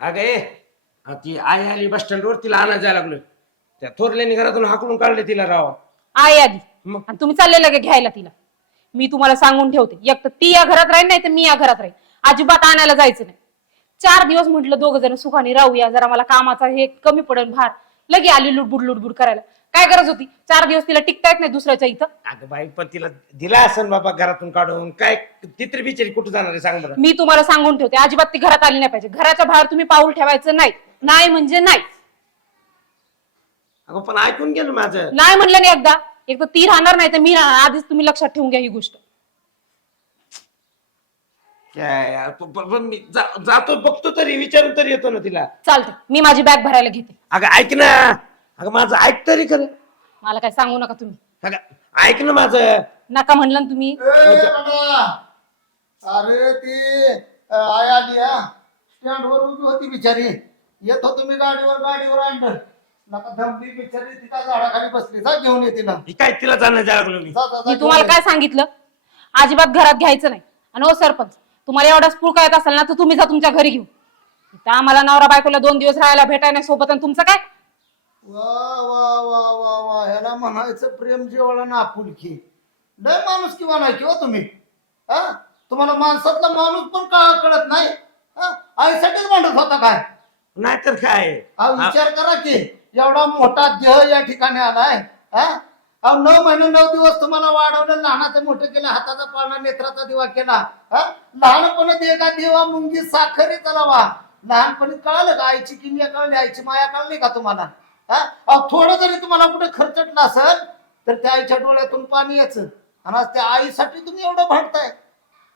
अगं ए ती आई आली बस स्टँडवर तिला आणायला जायला लागलो. त्या थोरल्याने घरातून हाकलून काढले तिला राव. आई आली. मग? आणि तुम्ही चालले लगे घ्यायला तिला. मी तुम्हाला सांगून ठेवते एक तर ती या घरात राहील नाही तर मी या घरात राहील. अजिबात आणायला जायचं नाही. चार दिवस म्हटलं दोघ जण सुखाने राहूया जरा मला कामाचा हे कमी पडेल भार. लगे आली लुडबुड लुडबुड करायला. काय गरज होती? चार दिवस तिला टिकता येत नाही दुसऱ्याच्या इथं. अगं बाई पण तिला दिला असन बाबा घरातून काढून. काय ती तरी बिचारी कुठं जाणार आहे सांग बरं. मी तुम्हाला सांगून ठेवते अजिबात ती घरात आली नाही पाहिजे. घराच्या बाहेर तुम्ही पाऊल ठेवायचं नाही. नाही म्हणजे नाही. अगं पण ऐकून गेलं माझं. नाही म्हणलं नाही एकदा. एक तर ती राहणार नाही तर मी राहणार आधीच तुम्ही लक्षात ठेवून घ्या ही गोष्ट. काय यार, प- प- पण मी जा- जातो बघतो तरी विचारून तरी येतो ना तिला. चालते मी माझी बॅग भरायला घेते. अगं ऐक ना. अगं माझं ऐक तरी खरं. मला काय सांगू नका तुम्ही. अगं ऐक ना माझं. नका म्हणलं ना तुम्ही. ए, बाबा. अरे ती अ, आय आली हा. स्टँड वर उभी होती बिचारी. येत होतो मी गाडीवर गाडीवर आणलं नका बिचारी तिथं झाडाखाली बसली. जा घेऊन ये तिला. ही काय तिला जाणं जायला लागलो मी. जा, जा, जा, मी घेऊन तुम्हाला ये. काय सांगितलं? अजिबात घरात घ्यायचं नाही. आणि हो सरपंच तुम्हाला एवढा स्पूळ येत असेल ना तर तुम्ही जा तुमच्या घरी घेऊन. इथं आम्हाला नवरा बायकोला दोन दिवस राहायला भेटाय नाही सोबत आणि तुमचं काय? वा वा वा वा वा ह्याला म्हणायचं प्रेम जिवाळा ना आपुलकी लय माणूस किंवा नाही किंवा तुम्ही? हा? तुम्हाला माणसातला माणूस पण का कळत नाही? हा? आईसाठीच म्हणत होता काय? नाहीतर काय? हा विचार करा की एवढा मोठा देह या ठिकाणी आलाय हा? अहो नऊ महिने नऊ दिवस तुम्हाला वाढवलं लहानाचं मोठं केलं हाताचा पाळणा नेत्राचा दिवा केला. लहानपणात एका देवा मुंगी साखरी तलावा लहानपणी कळालं का आईची किमया कळली आईची माया कळली का तुम्हाला? हा? अहो थोडं जरी तुम्हाला कुठे खर्चटलं असेल तर त्या आईच्या डोळ्यातून पाणी यायचं. आणि आज त्या आईसाठी तुम्ही एवढं भांडताय.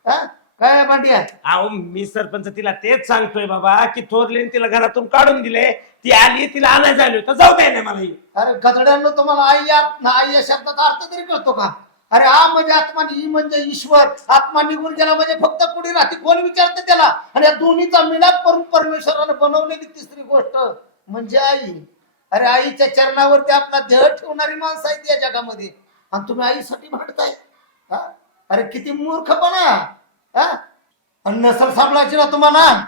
हा? काय आहे अहो मी सरपंच तिला तेच सांगतोय बाबा की थोरलेन तिला घरातून काढून दिले. ती आली तिला आणायला झाली तर जाऊ द्याय नाही मला ही. अरे गदड्यांना तुम्हाला आई या आई या शब्दाचा अर्थ तरी कळतो का? अरे आ म्हणजे आत्मा आणि ही म्हणजे ईश्वर. आत्मा निघून गेला म्हणजे फक्त कुणी राहते? कोण विचारते त्याला? आणि या दोन्हीचा मिलाप करून परमेश्वरानं बनवलेली तिसरी गोष्ट म्हणजे आई. अरे आईच्या चरणावरती आपला देह ठेवणारी माणसं आहेत या जगामध्ये. आणि तुम्ही आईसाठी भांडताय. हा? अरे किती मूर्खपणा. हा? आणि नसल सांभाळायची ना तुम्हाला?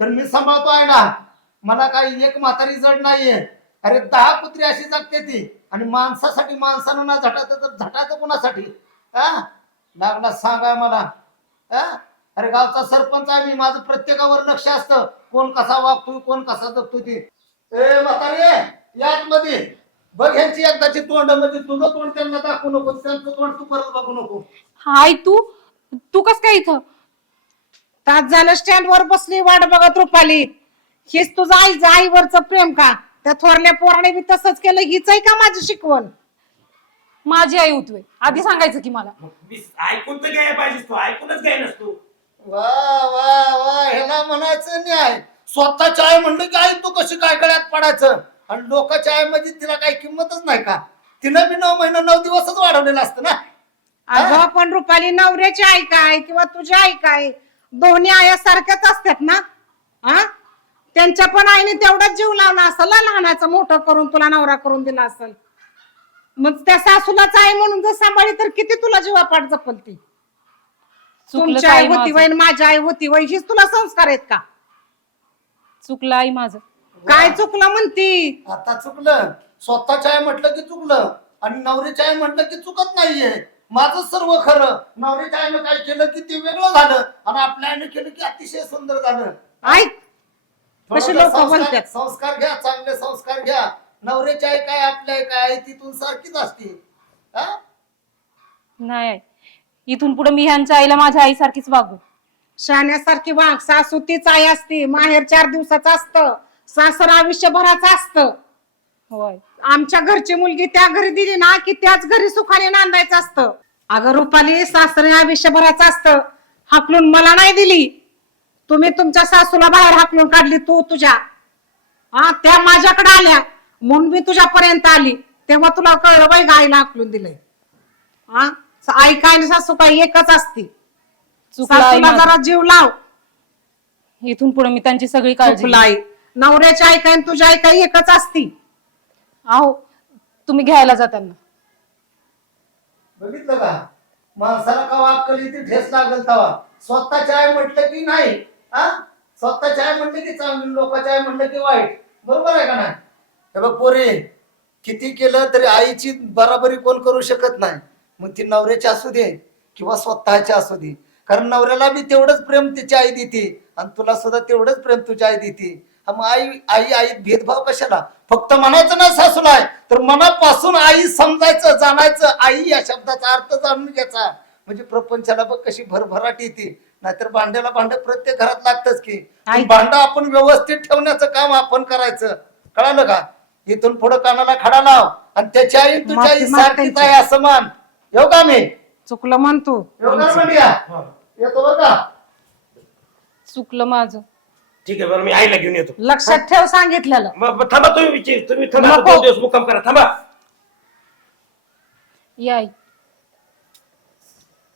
तर मी सांभाळतो आहे ना मला काही एक म्हातारी जड नाहीये. अरे दहा कुत्री अशी जगते ती. आणि माणसासाठी माणसानं ना झटात तर झटात कोणासाठी? हा? लागला सांगा मला. हा? अरे गावचा सरपंच आहे मी. माझं प्रत्येकावर लक्ष असतं. कोण कसा वागतोय कोण कसा जगतोय ते. ए म्हातारी यात मध्ये बघ ह्यांची एकदाची तोंड म्हणजे तुझं तोंड त्यांना दाखवू नको. त्यांचं तोंड तू परत बघू नको. हाय तू. तू कस काय इथं? तास झालं स्टँड वर बसली वाट बघत रुपाली. हेच तुझं आई आईवरच प्रेम का? त्या थोरल्या पोराने बी तसंच केलं हीच आहे का माझी शिकवण? माझी आई उठवे. आधी सांगायचं की मला. मी ऐकून तर घ्यायला पाहिजेस तू ऐकूनच घ्याय नसतो वा वा वा ह्याला म्हणायचं न्याय. स्वतःच्या आई म्हणलं की आई तू कशी काय गळ्यात पडायचं? आणि लोकांच्या आई मध्ये तिला काही किंमतच नाही का? तिनं बी नऊ महिना नऊ दिवसच वाढवलेलं असतं ना? अगं पण रुपाली नवऱ्याची आई काय किंवा तुझी आई काय दोन्ही आया सारख्याच असतात ना? हा? त्यांच्या पण आईने तेवढाच जीव लावला असेल ना लहानाचं मोठं करून तुला नवरा करून दिला असेल. मग त्या सासूलाच आई म्हणून जर सांभाळली तर किती तुला जीवापाठ जपल ती चुकलं तुमची काय आई होती माझं? वय आणि माझी आई होती वय हीच तुला संस्कार आहेत का? चुकलं आई माझं. काय चुकलं म्हणती? आता चुकलं. स्वतःच्या आई म्हटलं की चुकलं आणि नवरीच्या आई म्हटलं की चुकत नाहीये. माझं सर्व खरं. नवरीच्या आईनं काय केलं की ते वेगळं झालं. आणि आपल्या आईनं केलं की अतिशय सुंदर झालं. ऐक. कशी थोडंसं लोक संस्कार- घ्या चांगले संस्कार घ्या. नवऱ्याची आई काय आपल्या आई काय आहे तिथून सारखीच असते. हा? नाही आई. इथून पुढे मी ह्यांच्या आईला माझ्या आईसारखीच वागू. शाण्यासारखी वाघ सासू तीच आई असते. माहेर चार दिवसाचं असतं. सासर आयुष्यभराचं असतं. होय. आमच्या घरची मुलगी त्या घरी दिली ना की त्याच घरी सुखाने नांदायचं असतं. अगं रुपाली सासरे आयुष्यभराचं असतं. हाकलून मला नाही दिली. तुम्ही तुमच्या सासूला बाहेर हाकलून काढली तू तुझ्या. हा त्या माझ्याकडे आल्या. म्हणून मी तुझ्यापर्यंत आली. तेव्हा तुला कळलं बाई गायला हाकलून दिलंय. हा आई काय आणि सासू काय एकच असती. चुकलं आई सासूला माझं. जरा जीव लाव. इथून पुढे मी त्यांची सगळी काळजी चुकलं आई. नवऱ्याची आई काय आणि तुझी आई काय एकच असती. आहो तुम्ही घ्यायला जा त्यांना. बघितलं का? माणसाला का अक्कल इथे ठेस लागल तवा. स्वतःच्या आई म्हटलं की नाही हा? स्वतःच्या आहे म्हटलं की चांगली लोकांच्या आहे म्हटलं की वाईट. बरोबर आहे का नाही? हे बघ पोरे किती केलं तरी आईची बराबरी कोण करू शकत नाही. मग ती नवऱ्याची असू दे किंवा स्वतःची असू दे. कारण नवऱ्याला बी तेवढंच प्रेम तिची आई देते आणि तुला सुद्धा तेवढंच प्रेम तुझी आई देते. मग आई आई आई भेदभाव कशाला? फक्त म्हणायचं ना सासूला आहे तर मनापासून आई समजायचं जाणायचं आई या शब्दाचा अर्थ जाणून घ्यायचा. म्हणजे प्रपंचाला बघ कशी भरभराट येते. नाहीतर भांड्याला भांड प्रत्येक घरात लागतच की. आई- भांड आपण व्यवस्थित ठेवण्याचं काम आपण करायचं. कळालं का? इथून पुढे कानाला खडा लाव. आणि त्याची आई तुझ्या आई सारखीच. आहे असं मान. येऊ का मी? चुकलं म्हण तू. येऊ का म्हणूया येतो बरं का? चुकलं माझं. ठीक आहे बरं मी आईला घेऊन येतो. लक्षात ठेव सांगितलेलं. मग मग थांबा तुम्ही विचार तुम्ही थांबा नको. दोन दिवस मुक्काम करा थांबा. या आई.